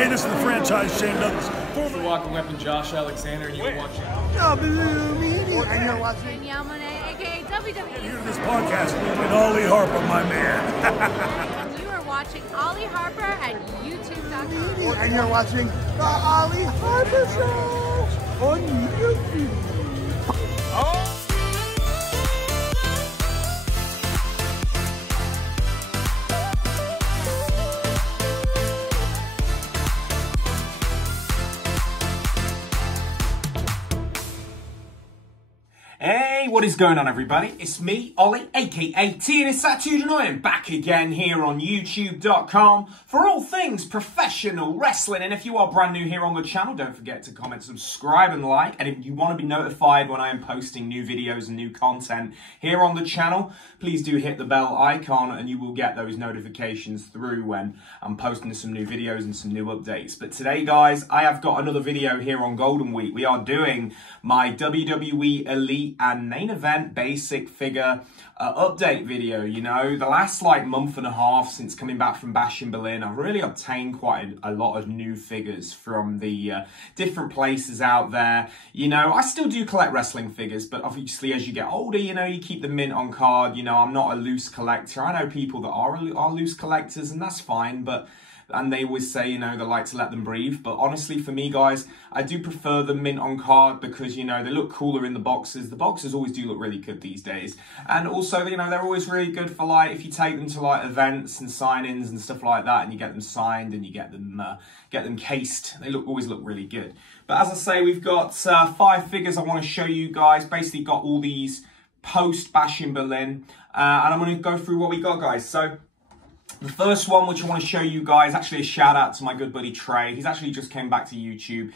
Hey, this is the franchise Shane Douglas. The Walking Weapon, Josh Alexander, and you're watching. And you're watching. Danielle Monet, aka WWE. Here to this podcast with Ollie Harper, my man. And you are watching Ollie Harper at YouTube.com. And you're watching the Ollie Harper Show on YouTube. Oh! Hey, what is going on, everybody? It's me, Ollie, aka TNSAttitude, and I am back again here on YouTube.com for all things professional wrestling. And if you are brand new here on the channel, don't forget to comment, subscribe, and like. And if you want to be notified when I am posting new videos and new content here on the channel, please do hit the bell icon and you will get those notifications through when I'm posting some new videos and some new updates. But today, guys, I have got another video here on Golden Week. We are doing my WWE Elite and main event basic figure update video. You know, the last like month and a half since coming back from Bash in Berlin, I've really obtained quite a lot of new figures from the different places out there. You know, I still do collect wrestling figures, but obviously as you get older, you know, you keep the mint on card. You know, I'm not a loose collector. I know people that are loose collectors, and that's fine, and they always say, you know, they like to let them breathe. But honestly, for me, guys, I do prefer the mint on card because, you know, they look cooler in the boxes. The boxes always do look really good these days. And also, you know, they're always really good for, like, if you take them to, like, events and sign-ins and stuff like that, and you get them signed and you get them cased, they always look really good. But as I say, we've got 5 figures I want to show you guys. Basically got all these post Bash in Berlin. And I'm going to go through what we got, guys. So the first one, which I want to show you guys, actually a shout out to my good buddy Trey. He's actually just came back to YouTube.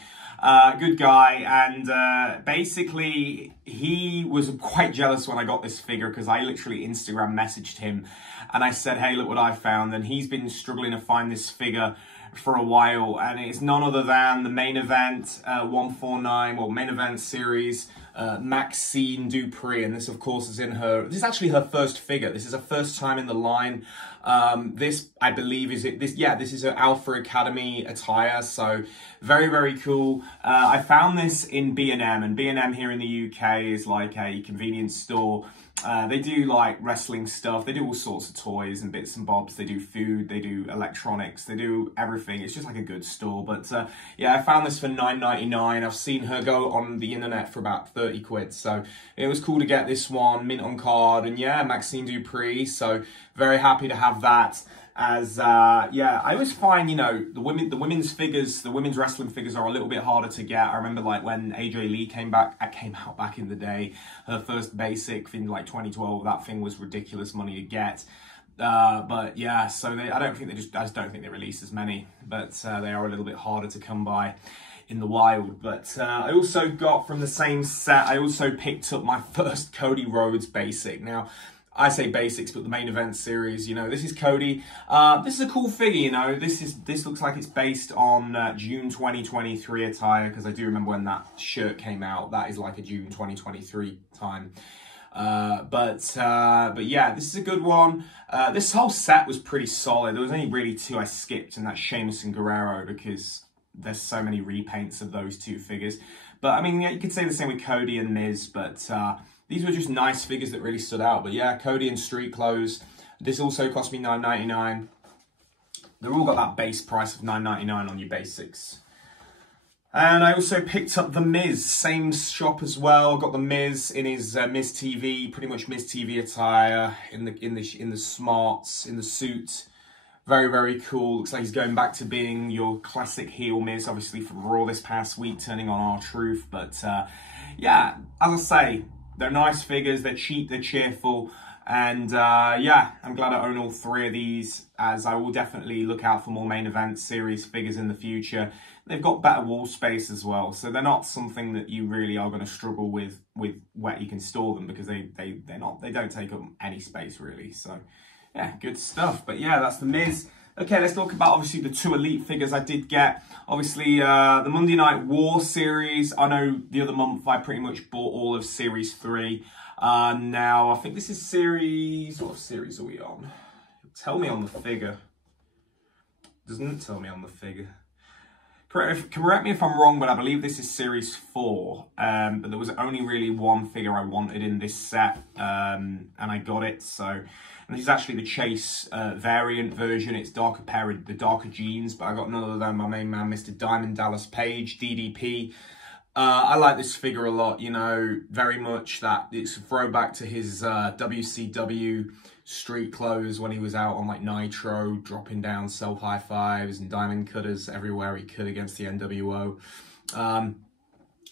Good guy, and basically he was quite jealous when I got this figure because I literally Instagram messaged him and I said, hey, look what I found. And he's been struggling to find this figure for a while, and it's none other than the main event 149, well, main event series, Maxine Dupree. And this, of course, is this is actually her first figure. This is her first time in the line. This, I believe, this is her Alpha Academy attire, so very, very cool. I found this in B&M, and B&M here in the UK is like a convenience store. They do like wrestling stuff, they do all sorts of toys and bits and bobs, they do food, they do electronics, they do everything. It's just like a good store. But yeah, I found this for $9.99. I've seen her go on the internet for about 30 quid, so it was cool to get this one, mint on card. And yeah, Maxine Dupree, so very happy to have that. As yeah, I always find, you know, the women's figures, the women's wrestling figures are a little bit harder to get. I remember like when AJ Lee came out back in the day, her first basic in like 2012, that thing was ridiculous money to get. But yeah, so I just don't think they release as many, but they are a little bit harder to come by in the wild. But I also got from the same set, I also picked up my first Cody Rhodes basic. Now, I say basics, but the main event series, you know, this is Cody. This is a cool figure, you know. This looks like it's based on June 2023 attire, because I do remember when that shirt came out. That is like a June 2023 time. But yeah, this is a good one. This whole set was pretty solid. There was only really 2 I skipped, and that's Sheamus and Guerrero, because there's so many repaints of those 2 figures. But I mean, yeah, you could say the same with Cody and Miz, but these were just nice figures that really stood out. But yeah, Cody in street clothes. This also cost me $9.99. They've all got that base price of $9.99 on your basics. And I also picked up the Miz, same shop as well. Got the Miz in his Miz TV, pretty much Miz TV attire, in the smarts, in the suit. Very, very cool. Looks like he's going back to being your classic heel Miz, obviously from Raw this past week, turning on R-Truth. But yeah, as I say, they're nice figures, they're cheap, they're cheerful, and yeah, I'm glad I own all 3 of these, as I will definitely look out for more main event series figures in the future. They've got better wall space as well, so they're not something that you really are going to struggle with where you can store them, because they don't take up any space really. So yeah, good stuff. But yeah, that's the Miz. Okay, let's talk about obviously the 2 Elite figures I did get. Obviously, the Monday Night War series. I know the other month I pretty much bought all of Series 3. Now, I think this is series... What series are we on? Tell me on the figure. Doesn't it tell me on the figure? correct me if I'm wrong, but I believe this is series 4. But there was only really one figure I wanted in this set, and I got it. So, and this is actually the Chase variant version. It's the darker jeans, but I got none other than my main man, Mr. Diamond Dallas Page, DDP. I like this figure a lot, you know, very much that it's a throwback to his WCW street clothes when he was out on like Nitro, dropping down self high fives and diamond cutters everywhere he could against the NWO.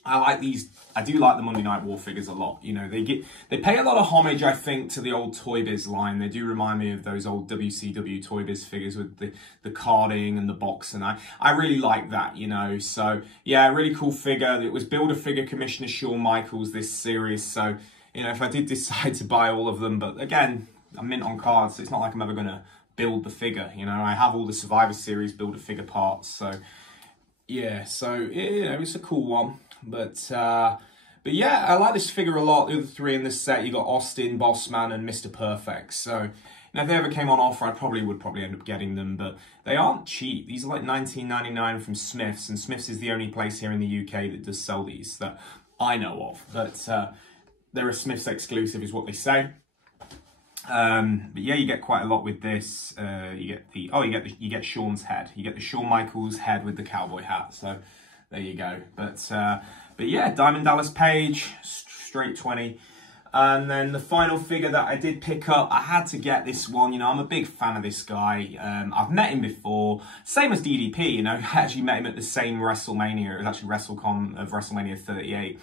I like these. I do like the Monday Night War figures a lot. You know, they pay a lot of homage, I think, to the old Toy Biz line. They do remind me of those old WCW Toy Biz figures with the carding and the box, and I really like that, you know. So yeah, really cool figure. It was Build-A-Figure Commissioner Shawn Michaels this series. So, you know, if I did decide to buy all of them, but again, I'm mint on cards, so it's not like I'm ever gonna build the figure. You know, I have all the Survivor Series Build-A-Figure parts, so yeah. So you know, it's a cool one. But yeah, I like this figure a lot. The other 3 in this set, you got Austin, Bossman, and Mr. Perfect. So, you know, if they ever came on offer, I would probably end up getting them. But they aren't cheap. These are like $19.99 from Smith's, and Smith's is the only place here in the UK that does sell these that I know of. But they're a Smith's exclusive, is what they say. But yeah, you get quite a lot with this. You get Shawn's head. You get the Shawn Michaels head with the cowboy hat. So there you go. But yeah, Diamond Dallas Page, straight 20. And then the final figure that I did pick up, I had to get this one. You know, I'm a big fan of this guy. I've met him before. Same as DDP, you know. I actually met him at the same WrestleMania. It was actually WrestleCon of WrestleMania 38.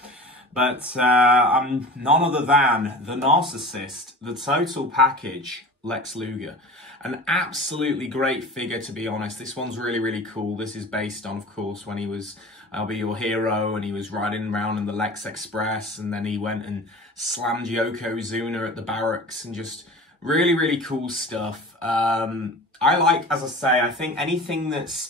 But I'm none other than the narcissist, the total package, Lex Luger. An absolutely great figure, to be honest. This one's really, really cool. This is based on, of course, when he was I'll Be Your Hero, and he was riding around in the Lex Express, and then he went and slammed Yokozuna at the barracks, and just really, really cool stuff. I like, as I say, I think anything that's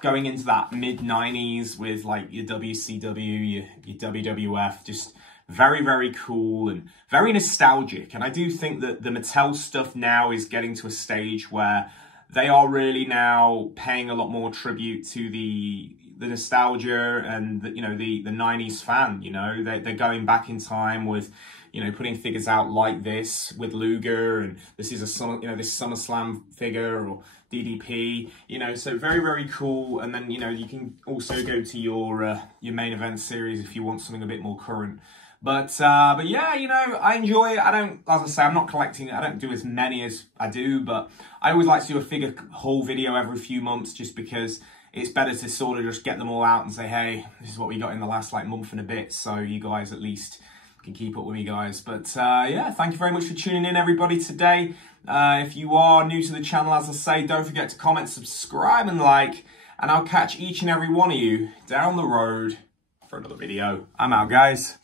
going into that mid-90s with like your WCW, your WWF, just very, very cool and very nostalgic. And I do think that the Mattel stuff now is getting to a stage where they are really now paying a lot more tribute to the nostalgia and the 90s fan. You know, they're going back in time with, you know, putting figures out like this with Luger, and this is this SummerSlam figure, or DDP, you know, so very, very cool. And then, you know, you can also go to your main event series if you want something a bit more current. But yeah, you know, I enjoy it. As I say, I'm not collecting it. I don't do as many as I do, but I always like to do a figure haul video every few months, just because it's better to sort of just get them all out and say, hey, this is what we got in the last like month and a bit, so you guys at least can keep up with me, guys. But yeah, thank you very much for tuning in, everybody, today. If you are new to the channel, as I say, don't forget to comment, subscribe, and like, and I'll catch each and every one of you down the road for another video. I'm out, guys.